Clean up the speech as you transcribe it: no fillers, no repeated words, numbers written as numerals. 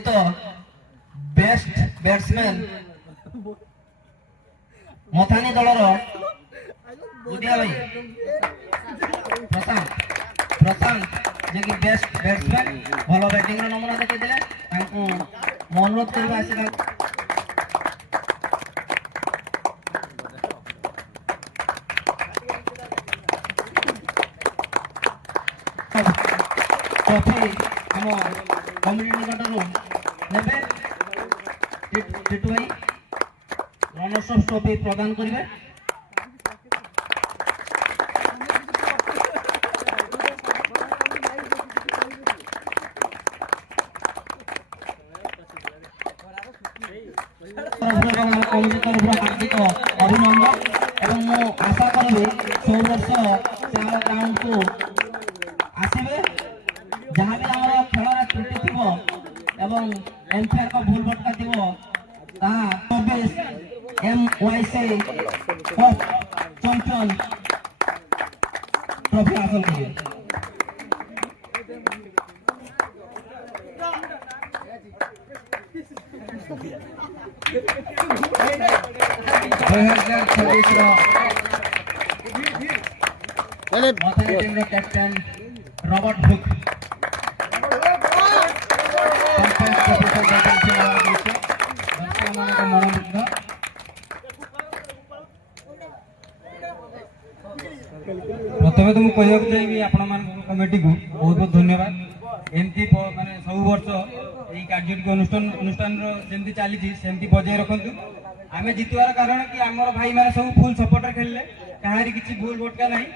तो best batsman मथानी दलर बुदिया भाई प्रशांत जे कि बेस्ट बैट्समैन भलो बैटिंग नमूना देखते अनुरोध करवा ट्रॉफी हम कम्युनिटी निकटरू नेबे टिटू भाई रनर्स अफ ट्रॉफी प्रदान करेंगे। हार्दिक अभिनंदन एवं मु आशा करी 100 वर्ष से ग्राउंड को आसवे जहाँ भी आम खेल त्रुटि थी एवं एम्पायर को भूल भटका थी MYC कप चैंपियन ट्रॉफी हासिल करेंगे। कैप्टन रॉबर्ट हुक प्रथम तो मुझे कहूँ चाहिए आपण कमिटी को बहुत बहुत धन्यवाद। एमती माने सब वर्ष यही कार्यक्रम अनुष्ठान जमी चली सेमती बजाय रखु। आम जितवार कारण कि आम भाई मैंने सब फुल सपोर्ट खेलिले कहारी किसी भूल भटका नहीं।